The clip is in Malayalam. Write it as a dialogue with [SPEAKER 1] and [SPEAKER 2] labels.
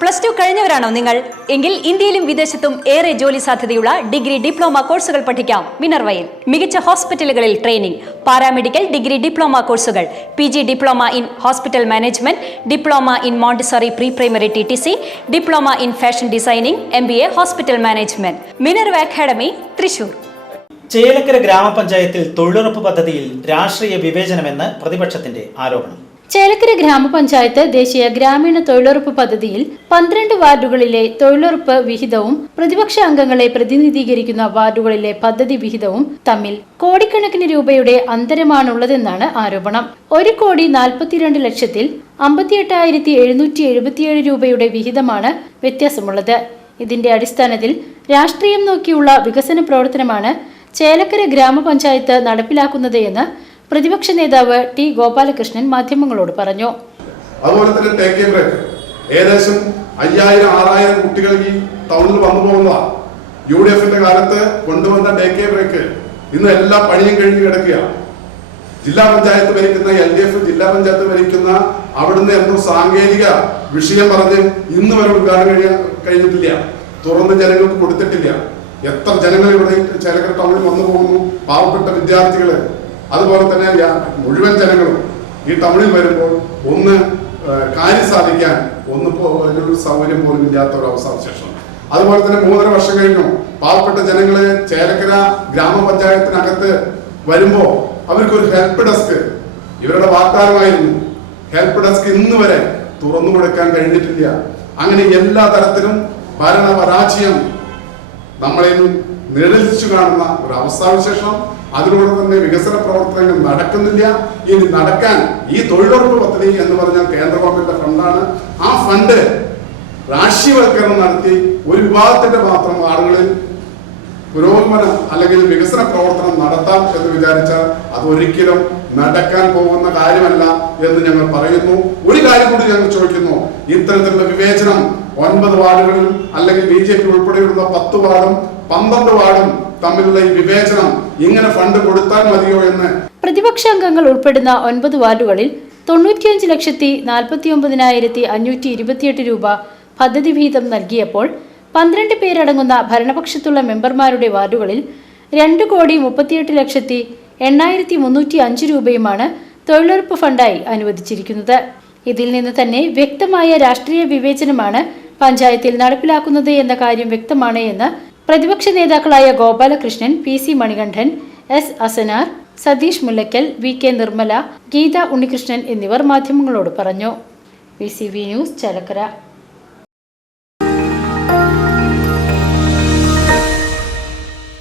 [SPEAKER 1] പ്ലസ് ടു കഴിഞ്ഞവരാണോ നിങ്ങൾ? എങ്കിൽ ഇന്ത്യയിലും വിദേശത്തും ഏറെ ജോലി സാധ്യതയുള്ള ഡിഗ്രി ഡിപ്ലോമ കോഴ്സുകൾ പഠിക്കാം. മിനർവയിൽ മികച്ച ഹോസ്പിറ്റലുകളിൽ ട്രെയിനിംഗ് പാരാമെഡിക്കൽ ഡിഗ്രി ഡിപ്ലോമ കോഴ്സുകൾ P G diploma in hospital management diploma in Montessori pre primary T T C diploma in fashion designing M B A hospital management. Minerva academy Thrissur.
[SPEAKER 2] Chelakkara ഗ്രാമപഞ്ചായത്തിൽ തൊഴിലുറപ്പ് പദ്ധതിയിൽ രാഷ്ട്രീയ വിവേചനമെന്ന് പ്രതിപക്ഷത്തിന്റെ ആരോപണം.
[SPEAKER 3] ചേലക്കര ഗ്രാമപഞ്ചായത്ത് ദേശീയ ഗ്രാമീണ തൊഴിലുറപ്പ് പദ്ധതിയിൽ പന്ത്രണ്ട് വാർഡുകളിലെ തൊഴിലുറപ്പ് വിഹിതവും പ്രതിപക്ഷ അംഗങ്ങളെ പ്രതിനിധീകരിക്കുന്ന വാർഡുകളിലെ പദ്ധതി വിഹിതവും തമ്മിൽ കോടിക്കണക്കിന് രൂപയുടെ അന്തരമാണുള്ളതെന്നാണ് ആരോപണം. ഒരു കോടി നാൽപ്പത്തിരണ്ട് ലക്ഷത്തിൽ അമ്പത്തിയെട്ടായിരത്തി എഴുന്നൂറ്റി എഴുപത്തിയേഴ് രൂപയുടെ വിഹിതമാണ് വ്യത്യാസമുള്ളത്. ഇതിന്റെ അടിസ്ഥാനത്തിൽ രാഷ്ട്രീയം നോക്കിയുള്ള വികസന പ്രവർത്തനമാണ് ചേലക്കര ഗ്രാമപഞ്ചായത്ത് നടപ്പിലാക്കുന്നത് എന്ന് പ്രതിപക്ഷ നേതാവ് ടി ഗോപാലകൃഷ്ണൻ മാധ്യമങ്ങളോട് പറഞ്ഞു.
[SPEAKER 4] അതുപോലെ തന്നെ ടേക്ക് ബ്രേക്ക് ഏകദേശം അയ്യായിരം ആറായിരം കുട്ടികൾ ഈ ടൗണിൽ വന്നു പോകുന്നതാണ് യു ഡി എഫിന്റെ കാലത്ത് കൊണ്ടുവന്ന ടേക്ക് ബ്രേക്ക് ഇന്ന് എല്ലാ പണിയും കഴിഞ്ഞ് കിടക്കുകയാണ് ജില്ലാ പഞ്ചായത്ത് ഭരിക്കുന്ന എൽ ഡി എഫ് ജില്ലാ പഞ്ചായത്ത് ഭരിക്കുന്ന അവിടുന്ന് എന്തോ സാങ്കേതിക വിഷയം പറഞ്ഞ് ഇന്ന് വരെ ഉദ്ഘാടനം കഴിയാൻ കഴിഞ്ഞിട്ടില്ല. തുറന്ന് ജനങ്ങൾക്ക് കൊടുത്തിട്ടില്ല. എത്ര ജനങ്ങൾ ഇവിടെ ചേലക്കര ടൗണിൽ വന്നു പോകുന്നു? പാവപ്പെട്ട വിദ്യാർത്ഥികൾ. അതുപോലെ തന്നെ മുഴുവൻ ജനങ്ങളും ഈ ടൗണിൽ വരുമ്പോൾ ഒന്ന് കാര്യം സാധിക്കാൻ ഒന്ന് ഒരു സൗകര്യം പോലും ഇല്ലാത്ത ഒരു അവസ്ഥാവിശേഷം അതുപോലെ തന്നെ മൂന്നര വർഷം കഴിഞ്ഞു. പാവപ്പെട്ട ജനങ്ങൾ ചേലക്കര ഗ്രാമപഞ്ചായത്തിനകത്ത് വരുമ്പോ അവർക്കൊരു ഹെൽപ്പ് ഡെസ്ക് ഇവരുടെ വാഗ്ദാനമായിരുന്നു. ഹെൽപ്പ് ഡെസ്ക് ഇന്ന് വരെ തുറന്നു കൊടുക്കാൻ കഴിഞ്ഞിട്ടില്ല. അങ്ങനെ എല്ലാ തരത്തിലും ഭരണ പരാജയം നമ്മളെ നിഴലിച്ചു കാണുന്ന ഒരു അവസ്ഥാവിശേഷം. അതിലൂടെ തന്നെ വികസന പ്രവർത്തനങ്ങൾ നടക്കുന്നില്ല. ഇനി നടക്കാൻ ഈ തൊഴിലുറപ്പ് പദ്ധതി എന്ന് പറഞ്ഞാൽ കേന്ദ്ര ഗവൺമെന്റിന്റെ ഫണ്ടാണ്. ആ ഫണ്ട് രാഷ്ട്രീയവൽക്കരണം നടത്തി ഒരു വിഭാഗത്തിന്റെ മാത്രം ആളുകളിൽ പുരോഗമനം അല്ലെങ്കിൽ വികസന പ്രവർത്തനം നടത്താം എന്ന് വിചാരിച്ചാൽ അത് ഒരിക്കലും നടക്കാൻ പോകുന്ന കാര്യമല്ല എന്ന് ഞങ്ങൾ പറയുന്നു. ഒരു കാര്യം കൂടി ഞങ്ങൾ ചോദിക്കുന്നു. ഇത്തരത്തിലുള്ള വിവേചനം ഒൻപത് വാർഡുകളിലും അല്ലെങ്കിൽ ബി ജെ പി ഉൾപ്പെടെയുള്ള പത്ത് വാർഡും പന്ത്രണ്ട് വാർഡും തമ്മിലുള്ള ഈ വിവേചനം ഇങ്ങനെ ഫണ്ട് കൊടുത്താൽ മതിയോ എന്ന്
[SPEAKER 3] പ്രതിപക്ഷ അംഗങ്ങൾ ഉൾപ്പെടുന്ന ഒൻപത് വാർഡുകളിൽ തൊണ്ണൂറ്റിയഞ്ച് ലക്ഷത്തി നാൽപ്പത്തി ഒമ്പതിനായിരത്തി അഞ്ഞൂറ്റി ഇരുപത്തിയെട്ട് രൂപ പദ്ധതി വിഹിതം നൽകിയപ്പോൾ പന്ത്രണ്ട് പേരടങ്ങുന്ന ഭരണപക്ഷത്തുള്ള മെമ്പർമാരുടെ വാർഡുകളിൽ രണ്ട് കോടി മുപ്പത്തിയെട്ട് ലക്ഷത്തി എണ്ണായിരത്തി മുന്നൂറ്റി അഞ്ച് രൂപയുമാണ് തൊഴിലുറപ്പ് ഫണ്ടായി അനുവദിച്ചിരിക്കുന്നത്. ഇതിൽ നിന്ന് തന്നെ വ്യക്തമായ രാഷ്ട്രീയ വിവേചനമാണ് പഞ്ചായത്തിൽ നടപ്പിലാക്കുന്നത് എന്ന കാര്യം വ്യക്തമാണ് എന്ന് പ്രതിപക്ഷ നേതാക്കളായ Gopalakrishnan P C Manikandan S Asanar Satheesh Mullakkal V K Nirmala Geetha Unnikrishnan എന്നിവർ മാധ്യമങ്ങളോട് പറഞ്ഞു. V C V news Chelakkara.